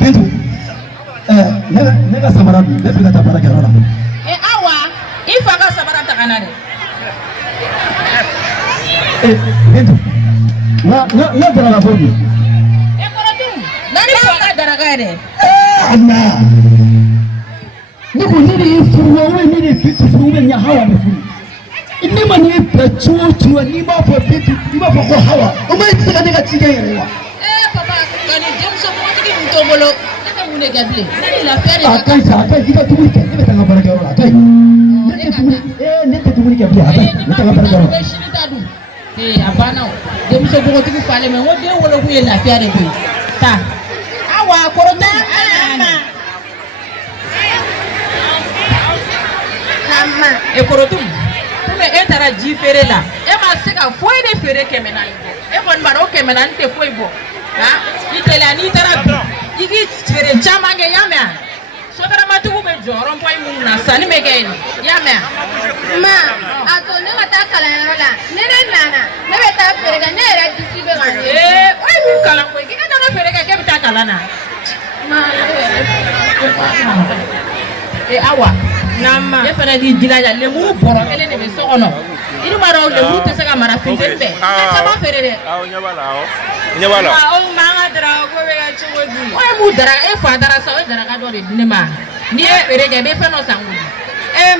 Bintu. Ne ka samara dun, ne fɛ ka taa baarakɛyɔrɔ la. Awa, I fa ka samara ta ka na dɛ. Bintu. N ka daraka fɔ bi. Kɔrɔtun, nani fa ka daraka ye dɛ. Ala. Ne ko ne de ye furu wa ne de ye Bintu furu ou bien ɲa Hawa de furu. Ne ma n'e bɛɛ cogo o cogo n'i b'a fɔ Bintu i b'a fɔ ko Hawa o ma e tɛ se ka ne ka cikɛ yɛrɛ wa. Papa, ka nin denmuso mɔgɔtigi min t'o bolo ne ka mun de kɛ bilen ne ni lafiya de a ka ɲi sa a ka ɲi i ka dumuni kɛ ne bɛ taa n ka baarakɛyɔrɔ la a ka ɲi. Ne tɛ dumuni kɛ bilen a ka ɲi ne taa n ka baarakɛyɔrɔ la. sini ta dun a banna o denmuso mɔgɔtigi falen mɛ n ko den wolokun ye lafiya de koyi ta Awa kɔrɔtɛ Kɔrɔtun e taara ji feere la e ma se ka foyi de feere 400 e kɔni b'a dɔn o 400 tɛ foyi bɔ i teliya n'i taara bi i k'i feere caman kɛ y'a mɛn wa sotaramatigiw bɛ jɔ rond-point minnu na sanni bɛ kɛ yen y'a mɛn wa. Ma a to ne ka taa kalanyɔrɔ la ne nana ne bɛ taa feere kɛ ne yɛrɛ disi bɛ ka ne. O ye mun kalan koyi k'i ka taa feere kɛ k'e bɛ taa kalan na. Awa. Nama. E fana k'i jilaja lemuru bɔrɔ 1 de bɛ so kɔnɔ. I dun b'a dɔn lemuru tɛ se ka mara funteni bɛɛ. Ne caman feere dɛ. Awɔ ɲɛ b'a la awɔ. Ɲɛ b'a la. Aw man ka daraka ko bɛ kɛ cogo di? O ye mun daraka e fa dara sa o ye daraka dɔ de di ne ma. N'i ye feere kɛ i bɛ fɛn dɔ san koyi.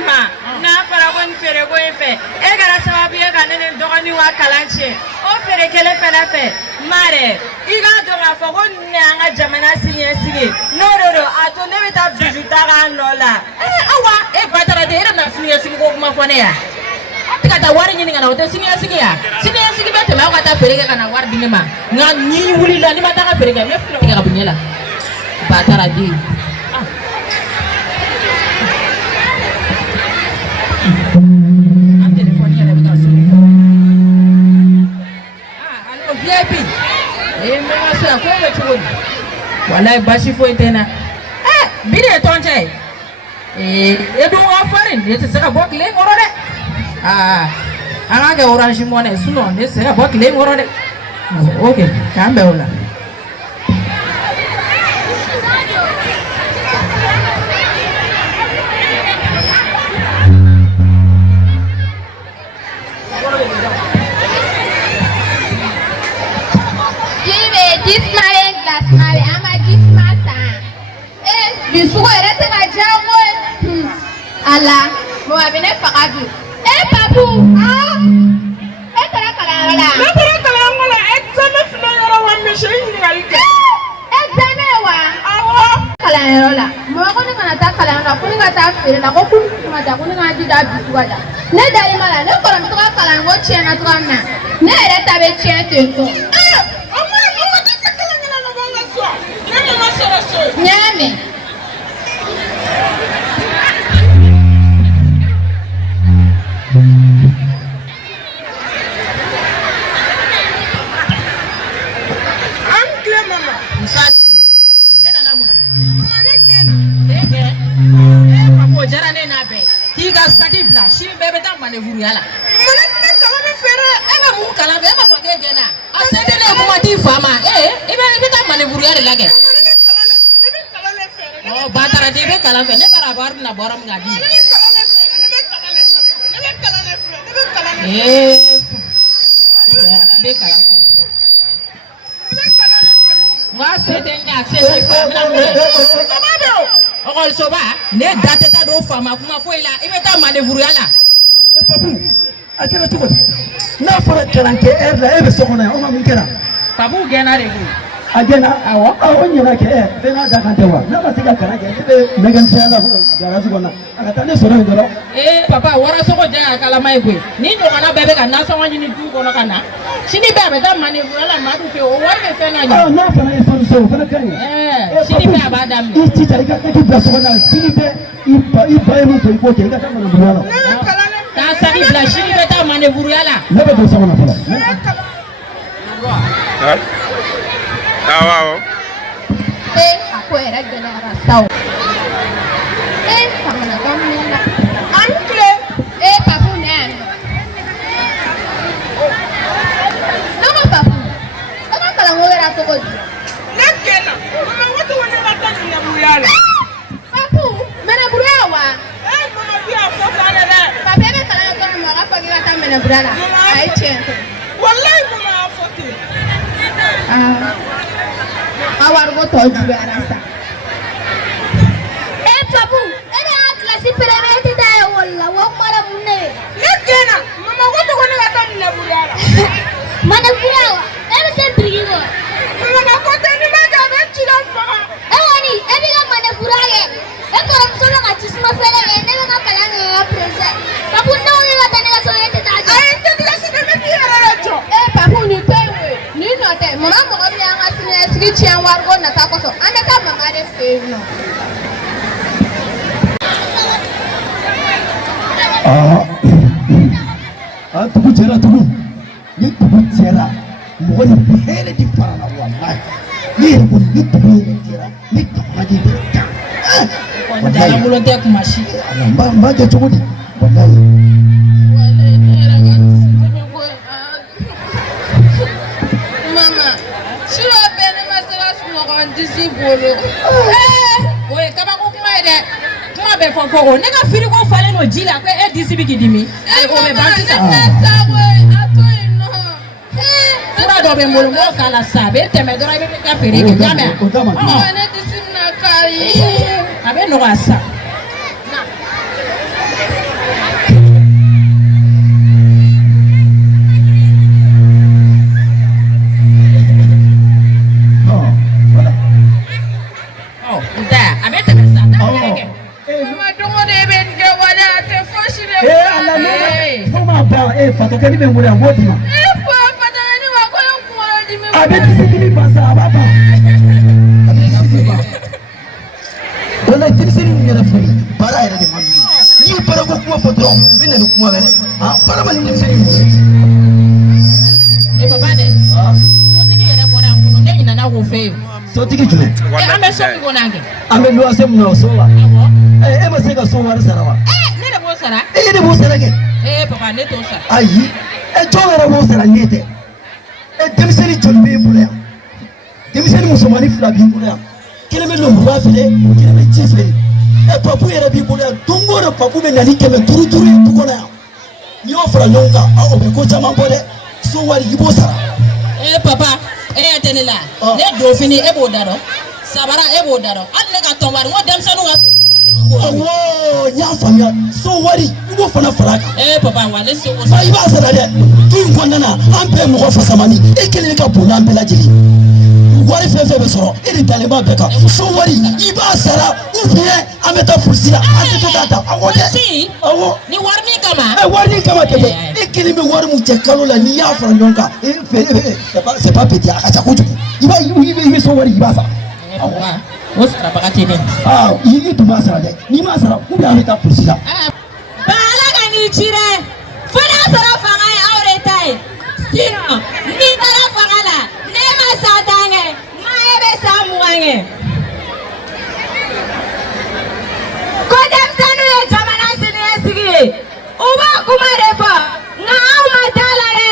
Ma n'a fɔra ko nin feere ko in fɛ e kɛra sababu ye ka ne ni dɔgɔninw ka kalan tiɲɛ o feere kelen fɛnɛ fɛ Mare i k'a dɔn k'a fɔ ko nin y'an ka jamana siniɲɛsigi n'o de don a to ne bɛ taa biju ta k'a nɔ la. Awa e ba taara de e bɛna siniɲɛsigi ko kuma fɔ ne ya. Tɛ ka taa wari ɲini ka na o tɛ siniɲɛsigi ya. Siniɲɛsigi bɛ tɛmɛ aw ka taa feere kɛ ka na wari di ne ma nka ni wulila ni ma taa ka feere kɛ n bɛ fila tigɛ ka bɔ ɲɛ la. Ba taara de. VIP mɛma so ko bɛ cogo di wallahi basi foyi tɛ na bi de ye tɔn cɛ e dun ka farin ne tɛ se ka bɔ tile kɔrɔ dɛ an ka kɛ orange money sinon ne tɛ se ka bɔ tile kɔrɔ dɛ ok k'an bɛn o la. Dismare glass mare ama dismasa bisugo yɛrɛ tɛ ka diya koyi ala mo a bɛ ne faga bi papu e taara kalanyɔrɔ la. Ne taara kalanyɔrɔ la examen filɛ yɔrɔ wa monsieur ye ɲininkali kɛ. examen wa. awɔ. kalanyɔrɔ la mɔgɔ ko ne kana taa kalanyɔrɔ la ko ne ka taa feere la ko kun ma taa ko ne ka jija bisugo la ne dalima la ne kɔrɔmuso ka kalanko tiɲɛna cogoya min na ne yɛrɛ ta bɛ tiɲɛ ten tɔ. Nyame. Uncle mama. Exactly. Nana mun. Papo jara ne na bɛ. K'i ka saki bila sini bɛɛ bɛ taa manevuru ya la. Mana ne kalan min feere. E bɛ mun kalan fɛ e b'a fɔ k'e gɛnna. A se tɛ ne ye kuma t'i fa ma. I bɛ taa manevuru ya de la kɛ. Ba taara de bɛ kalan fɛ ne taara wari na bɔra min ka di. Bɛ kalan fɛ. Nka se tɛ n ka se tɛ fa bɛna mun kɛ. Ɔkɔlisoba ne da tɛ taa don faama kuma foyi la i bɛ taa manevuru ya la. Papu a kɛra cogo di n'a fɔra kalan kɛ heure la e bɛ so kɔnɔ yan o ma mun kɛra. Papu gɛnna de koyi. A gɛnna awɔ o ɲɛna kɛ bɛɛ n'a da kan tɛ wa n'a ma se ka kalan kɛ ne bɛ mécanicien la garage kɔnɔ a ka taa ne sɔrɔ yen dɔrɔn. Papa warasogo janya kalama ye koyi ni ɲɔgɔnna bɛɛ bɛ ka nasɔngɔ ɲini du kɔnɔ ka na sini bɛɛ a bɛ taa manevuru la maa dun fɛ o wari bɛ fɛn na ɲɛ. n'a fana ye solution o fana ka ɲi. sini bɛɛ a b'a daminɛ. I jija i ka saki bila so kɔnɔ sini bɛɛ i ba ye mun fɔ i k'o kɛ i ka taa manevuru ya la. K'a saki bila sini bɛ taa manevuru ya la. Ne bɛ don so kɔnɔ fɔlɔ. Awɔ awɔ. A ko yɛrɛ gɛlɛyara sa o. Famana ka min na. Uncle. Papu ne yan nɔ. Ne ko papu e ka kalanko kɛra cogo di. Ne gɛnna mama o tɔgɔ ne la la a ye tiɲɛ tɛ wallahi mama y'a fɔ ten a wariko tɔ juguyara sa papu e de y'a kilasi premier tɛ taa ekɔli la wa kuma la mun ne ye ne gɛnna mama ko tɔgɔ ne ka taa Manefura la Manefura wa e bɛ se biriki kɔ mama ko tɛ ni ma kɛ a bɛ ci la faga e kɔni e bɛ ka Manefura kɛ e kɔrɔmuso bɛ ka jisuma feere kɛ ne bɛ ka kalan kɛ ka prese papu ne ko ne ka taa ne ka so e tɛ taa jɔ ayi n tɛ tigɛ si ne k'i yɛrɛ de jɔ papu nin to yen koyi nin nɔ tɛ mama mɔgɔ min y'an ka siniɲɛsigi tiɲɛ wariko nata kosɔn an bɛ taa mama de fɛ yen nɔ dugu jɛra tugun ni dugu jɛra mɔgɔ de bɛ hɛrɛ de fara la walahi ni yɛrɛ kɔni ni dugu yɛrɛ jɛra ni kamadi bɛ taa Walahi bolo tɛ kuma si n b'a kɛ cogo di walahi mama sira bɛɛ ne ma se ka sunɔgɔ n disi bolo o ye kabako kuma ye dɛ kuma bɛ fɔ o ne ka firiko falen don ji la ko e disi bɛ k'i dimi o bɛ ban sisan fura dɔ bɛ n bolo n b'o k'a la sisan a bɛ tɛmɛ dɔrɔn i bɛ ka feere kɛ i y'a mɛn ne disi bɛna kari a bɛ nɔgɔya sisan a bɛ tɛmɛ sisan fatɔ kɛli bɛ n bolo yan n b'o d'i ma a bɛ disi dimi ban sa a b'a ban a bɛ disi dimi ban wala denmisɛnnin min yɛrɛ filɛ baara yɛrɛ de man d'u ye n'i ye baara ko kuma fɔ dɔrɔn u bɛ na ni kuma wɛrɛ baara man di denmisɛnnin min ye papa dɛ sotigi yɛrɛ bɔra yan kɔnɔ ne ɲinɛna k'o fɛ yen sotigi jumɛn an bɛ so min kɔnɔ yan kɛ an bɛ luwanse mun na o so wa e ma se ka so wari sara wa ne de b'o sara e de b'o sara kɛ papa ne t'o sara ayi jɔn yɛrɛ b'o sara ne tɛ denmisɛnnin joli b'e bolo yan denmisɛnnin musomannin fila b'i bolo yan kelen bɛ lemuruba feere kelen bɛ ji feere papu yɛrɛ b'i bolo yan don o don papu bɛ na ni 500 ye du kɔnɔ yan n'i y'o fara ɲɔgɔn kan o bɛ ko caman bɔ dɛ so wari i b'o sara papa e ɲɛ tɛ ne la ne don fini e b'o da dɔn sabara e b'o da dɔn hali ne ka tɔn wari n ko denmisɛnninw ka awɔ n y'a faamuya so wari i b'o fana fara a kan papa wa ne se o i b'a sara dɛ du in kɔnɔna na an bɛɛ mɔgɔ fasamani e kelen ka bon n'an bɛɛ lajɛlen wari fɛn fɛn bɛ sɔrɔ e de dalen b'a bɛɛ kan so wari i b'a sara ou bien an bɛ taa polisi la an tɛ to k'a ta awɔ dɛ awɔ ni wari min kama wari min kama kɛ e kelen bɛ wari min cɛ kalo la n'i y'a fara ɲɔgɔn kan c'est pas petit a ka ca kojugu i bɛ so wari i b'a sara awɔ o sarabaga tɛ ne i tun b'a sara dɛ n'i m'a sara ou bien an bɛ taa polisi la ba Ala ka n'i ci dɛ fo n'a sɔrɔ fanga ye aw de ta ye sinon n'i taara fanga la ne ma san 10 kɛ maa bɛ san 20 kɛ ko denmisɛnninw ye jamana siniɲɛsigi ye u b'a kuma de fɔ nka anw ma da la dɛ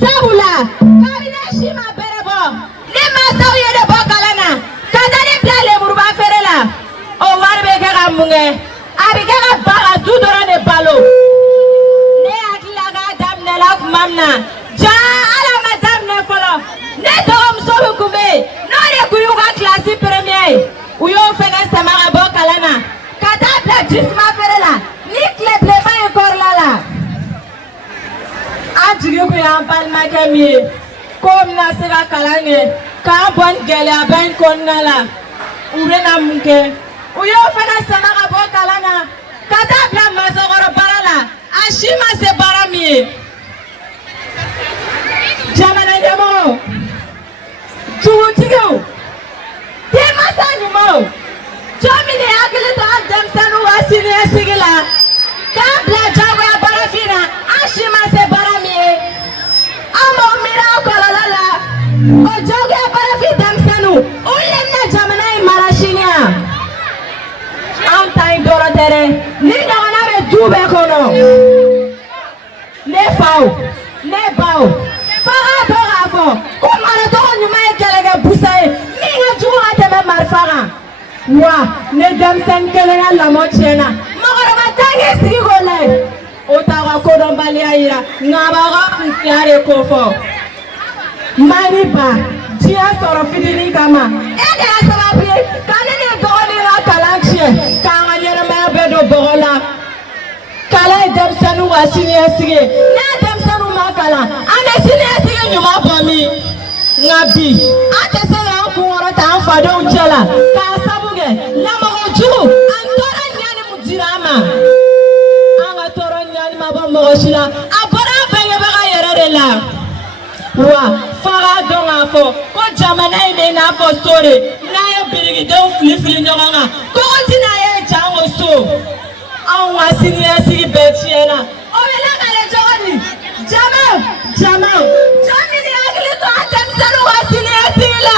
sabula kabini si ma bɛrɛ bɔ ni mansaw ye de bɔ kalan na ka taa ne bila lemuruba feere la o wari bɛ kɛ ka mun kɛ a bɛ kɛ ka baga du dɔrɔn de balo ne hakili la k'a daminɛla tuma min na jaa ala ma daminɛ fɔlɔ ne dɔgɔmuso min tun bɛ yen n'o de tun y'u ka kilasi premier ye u y'o fɛnɛ sama ka bɔ kalan na ka taa bila jisuma feere la ni tile bilenman in kɔrɔla la an jigi tun y'an balimakɛ min ye k'o bɛna se ka kalan kɛ k'an bɔ nin gɛlɛyaba in kɔnɔna la u bɛna mun kɛ u y'o fana sama ka bɔ kalan na ka taa bila masakɔrɔ baara la a si ma se baara min ye jamana ɲɛmɔgɔw dugutigiw denmansa ɲumanw jɔn min ye hakili to an denmisɛnninw ka siniɲɛsigi la k'an bila jagoya baarafin na an si ma se baara min ye an m'o miiri an kɔlɔlɔ la o jagoya baarafin denmisɛnninw olu le bɛna jamana in mara sini wa anw ta in dɔrɔn tɛ dɛ ni ɲɔgɔnna bɛ du bɛɛ kɔnɔ ne faw ne baw fo k'a dɔn k'a fɔ ko maracogo ɲuman ye kɛlɛkɛ busa ye min ka jugu ka tɛmɛ marifa kan wa ne denmisɛnnin kelen ka lamɔ tiɲɛna mɔgɔkɔrɔba tɛ k'i sigi k'o layɛ Otawa Kodombali Aira, Nabara, Fiare Kofo. Maniba, Tia Sorofini Kama, Ega Sababi, Kanini Borila Kalanchi, Kamanyama Bedo Borola, Kala Demsanu Wasinia Sige, Nadamsanu Makala, and a senior Sige Yumabami, Nabi, Atesana Kumara Fado Jala, Kasabuge, Lamaroju, and Dora Nyani Mujirama. Moshila abara bayaba yarela wa fara donga fo ko jamana ine na fo sore na ya birigi do flifli nyonga ko tina ye jango so an wasini asiri betiela o bela kale joni jama jamini agli to atam sanu wasini asiri la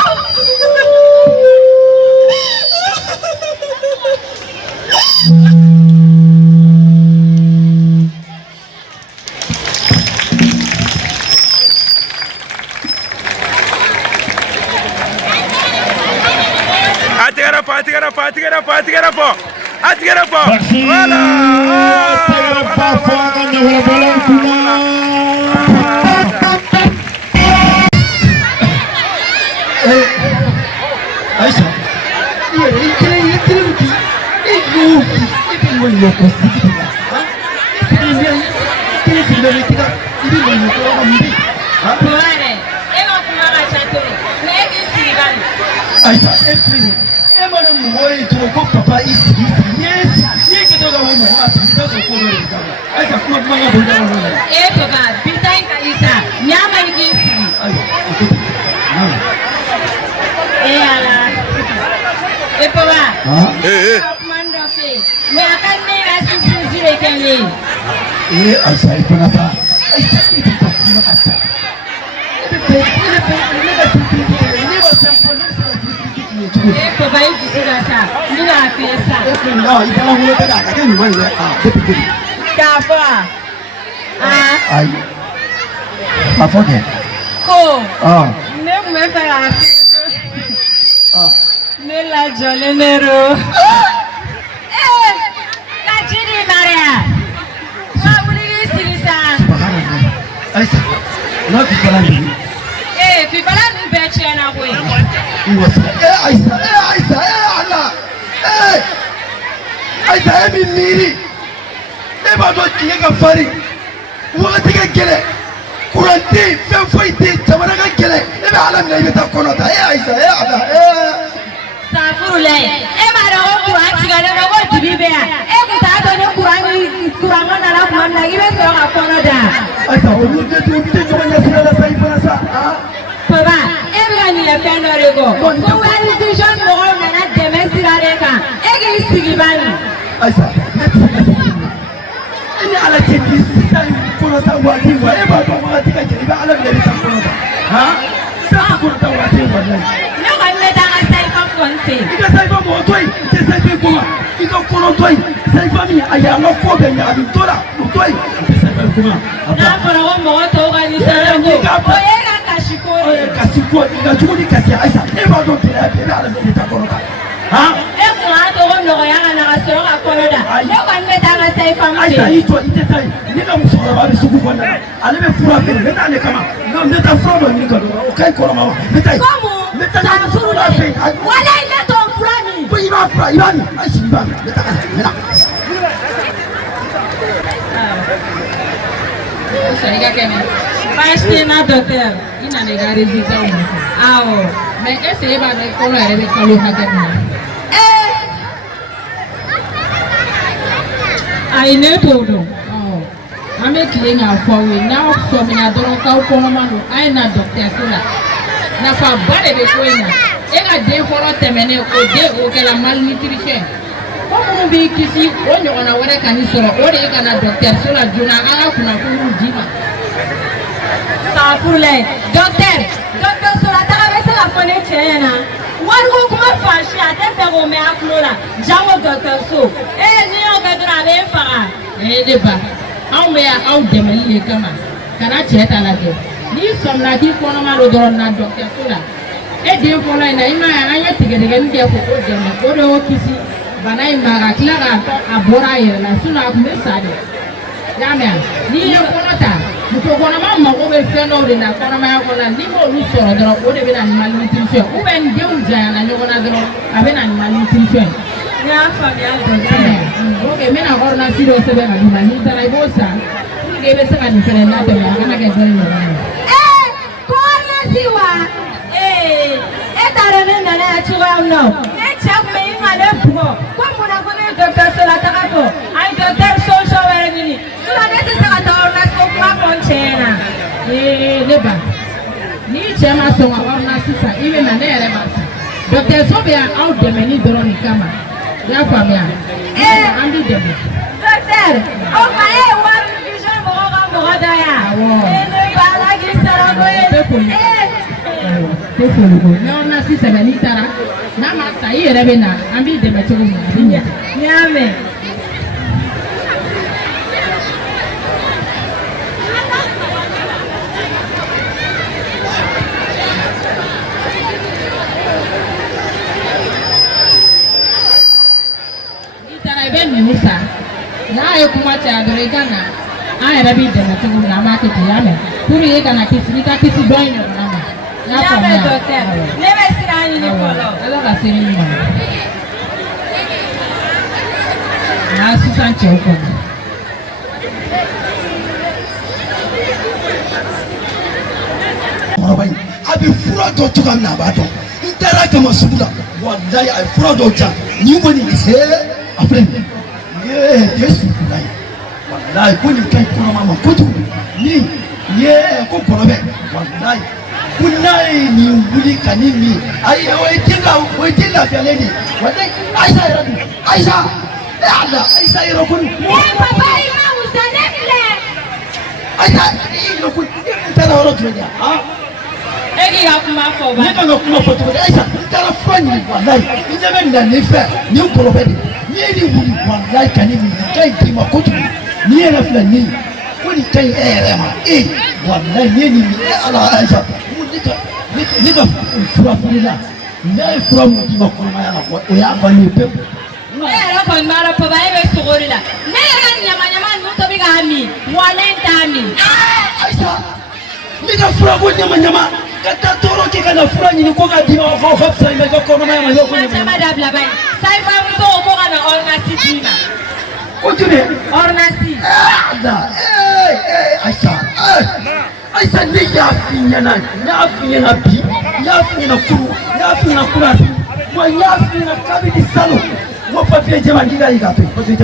I know. I'm making a forward now from in a door. I am not Dr. Sula. Now, for body between a day for a temene or day or a malnutrition. What will be kissing when you're on a water canister or you can a Dr. Sula Juna Jima. Safule, Dr. Sula, a funny chena. One who come for she attempted to make a flora, Jamo Dr. So, and you got a far. How may I out them a come? Can I chat again? Leave some Nadi Ponoma Rodona, Dr. Sula. A dear for I am to get again there for them, Odo Kissy, Banai Marakla, Abora, and soon I've missed it. Yamia, ni Yokonata, Mukonama, over Feno, and Akonama, Limo, Lusso, or even animal nutrition. Even Gilja and Yokonado, have an animal nutrition. Okay, men are all not serious about it. I was gave us a different letter. I'm going to get very well. Doctor Sobia out the many drone camera. La famia. I'm the devil. Doctor, oh my one vision for Daya. No, Nasi Sevenitara. Namasa, Rebena, I'm the devil. Yame. Musa, now you come at Adregana. I have been the Matu Namaki Yame. Puri and a kiss, Nikaki Boy, never see any follow. I love a singing. Now, Susan Choko. I've been fraud to Nabato. Interact Masula. One day I fraud you money here. Yes, wallahi kuni kai kuma mama kutu ni ko korobe wallahi kunai ni wuli kanimi ai waitinga fialeni wallahi Aisha ala Aisha irokun papa ima usanefle Aisha irokun tana wala tuja Egi yakuma fo ba nika ngakuma fo tuja Aisha tana fani wallahi injebe ndanifa ni korobe ni wuli wallahi kanimi kai kima kutu ni yana fulani wani kai rema wallahi ni ala Aisha nika fura fulila na fura mu kima kuma yana ko ya bani pepe era kon mara pa bae sugorila ne ran nyama no to biga hami wale tami Aisha nika fura ko nyama kata toro ke kana fura ni ko ga dima ko hafsa me ko no ma yo ko nyama dabla bai sai fa mu to ko kana ornasi dima continue ornasi Aisha ni ya finya na bi ya finya na kurasi mo ya finya kabidi salo mo papier jema ndiga igape papier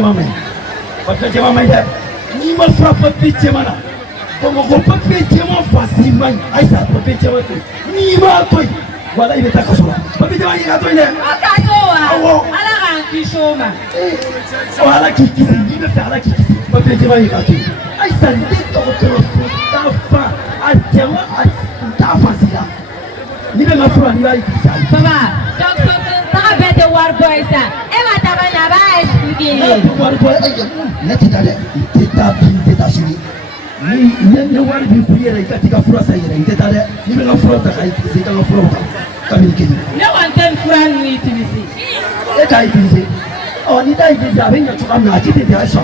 jema mai da ni ma fra papier jema na como ko papier jema facilement Aisha papier jema to ni ma toy wala ibe takasura papier jema igato ile akasoa ala kan kishoma ala kikisi ibe fa ala kikisi papier jema igato Aisha ndi to tafa atema tafa sila nibe mafura ni bai kisali baba doctor ta bete war boy sa e mata bana ba expliquer war boy ay neti dale teta shiri ni war bi kuyere katika fura sa yere teta dale nibe mafura ta kai zika mafura ka kamiliki ne wanten fura ni itimisi e kai itimisi o ni dai ji abin ya tuka na ji de Aisha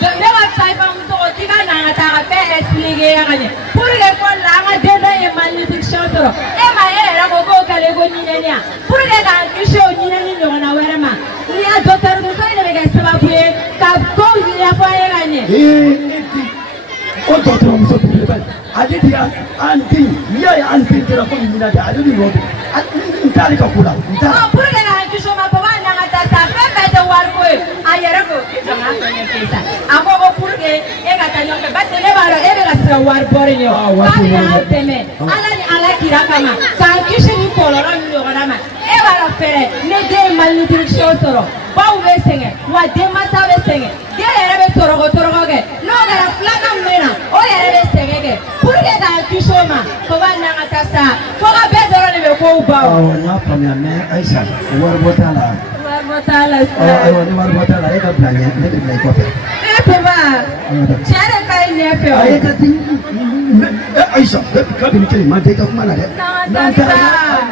ne wa sai fa mu so tiga na ta ka expliquer ya ganye pour que ko la ma de de malnutrition soro e ma era ko ko kale go ni ne ya pour que ka kisho ni ne ni na wera ma ni a doctor do sai ne ga sababu e ka ko ni ya fa ya ganye o doctor mu so bi ba adidi ya anti ya anti tira ko ni na da adidi ro ntali ka kula ah pour que ka kisho ma baba na ta sa fe be de war ko ayere ko jama ko ne pesa ako pour que e ga ta nyoke ba se le baro e be ga sa war bore nyo ka na teme ala ni ala kira kama ka kisho ni ko lo ni lo na ma e baro fere ne de malnutrition soro ba u be senge wa de ma sa be senge de yere be toro ge no ga la flaka mena o yere be senge ge pour que ka kisho ma ko ba na ta sa fo ga be zoro ne be ko ba o na pa me Aisha war botala war botala e ka planya ne be play ko fe Papa, tiare kai ne fe o. Ai ka tin Aisha ka bi ni ma de ka kuma na de na ta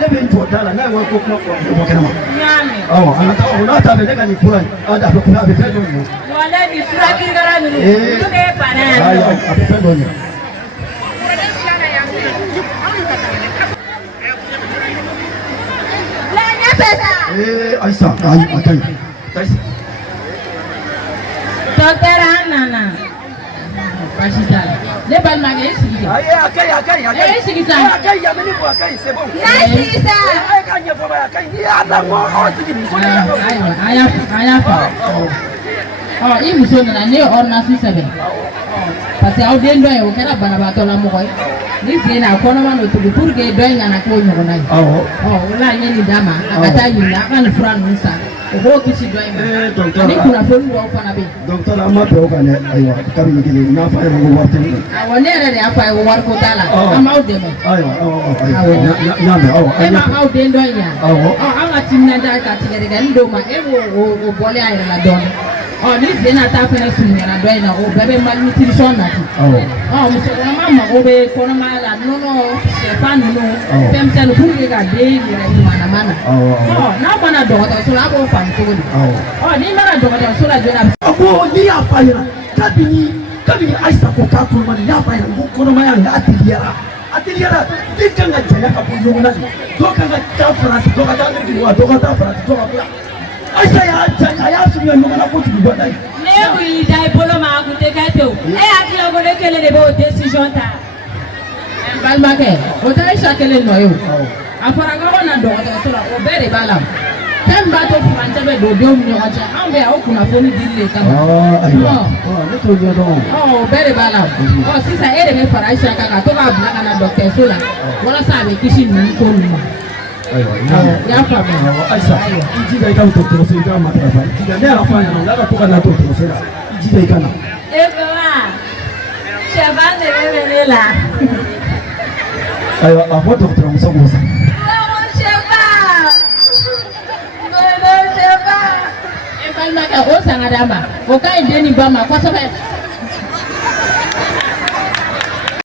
ne be to dala na wa ko kuma ko kana ma Nyame. ana ta be ne ka ni fura ada ko kuma be fe do wala ni suraki gara nunu to ke pana ayi a bɛ fɛn dɔ ɲɛ la ɲɛfɛ sa Aïssa ayi a ka ɲi Aïssa docteur Anana basi t'a la ne balimakɛ i sigi de ayi a ka ɲi a ka ɲi a ka ɲi i sigi sa a ka ɲi yan bɛ ne bɔ a ka ɲi c'est bon n'a sigi sa a ye k'a ɲɛfɔ ba ye a ka ɲi n'i y'a lamɔ aw sigi muso de y'a fɔ ayiwa an y'a faamu i muso nana ne ye ordonnance sɛbɛn parce que aw den dɔ ye o kɛra banabaatɔ la mɔgɔ ye ni sen na a kɔnɔma n'o tugu pour que dɔ in kana k'o ɲɔgɔnna ye o la an ye nin d'a ma a ka taa ɲininka a ka nin fura ninnu san o b'o kisi dɔ in ma ani kunnafoni dɔw fana bɛ yen docteur an ma bɛn o kan dɛ ayiwa kabini kelen n'a fɔ a ɲɛna ko wari tɛ ne kun awɔ ne yɛrɛ de y'a fɔ a ye ko wariko t'a la an b'aw dɛmɛ ayiwa n y'a mɛn awɔ e ma aw den dɔ in yan awɔ an ka timinadiya ka tigɛdɛgɛni dɔw ma e b'o bɔlen a yɛrɛ la dɔɔnin ni sen na ta fɛnɛ surunyana dɔ in na o bɛɛ bɛ malnutrition nati musokɔnɔma mago bɛ kɔnɔmaya la nɔnɔ sɛfan ninnu fɛnmisɛnnin pour que ka den yɛrɛ ɲumanama na n'a mana dɔgɔtɔrɔso la a b'o faamu cogo di n'i mana dɔgɔtɔrɔso la joona a ko n'i y'a fɔ a ɲɛna kabini Aïssa ko k'a kɔnɔma n'i y'a fɔ a ɲɛna ko kɔnɔmaya n'a teliyara den kan ka janya ka bɔ ɲɔgɔn na de dɔ kan ka taa Faransi dɔ ka taa Ameriki wa dɔ ka taa Faransi dɔ ka bɔ yan Aïssa a y'a surunya ɲɔgɔn na kojugu dɔ la ye ne wuli da i bolo ma a kun tɛ kɛ ten o e hakili la ko ne kelen de b'o décision ta balimakɛ o tɛ Aïssa kelen nɔ ye o a fɔra k'aw na dɔgɔtɔrɔso la o bɛɛ de b'a la fɛn min b'a to furancɛ bɛ don denw ni ɲɔgɔn cɛ anw bɛ yan o kunnafoni dili de kama ayiwa ne t'o ɲɛ dɔn o bɛɛ de b'a la sisan e de bɛ fara Aïssa kan ka to k'a bila ka na dɔgɔtɔrɔso la walasa a bɛ kisi ninnu ko ninnu ma y'a faamuya Aïssa i jija i ka dɔgɔtɔrɔso i ka matarafa i jija ne y'a fɔ a ɲɛna o la ka to ka na dɔgɔtɔrɔso la i jija i ka na e ko wa sɛfan de bɛ ne la ayiwa a fɔ dɔgɔtɔrɔmuso b'o san balimakɛ o sanga d'a ma o ka ɲi den ni ba ma kosɛbɛ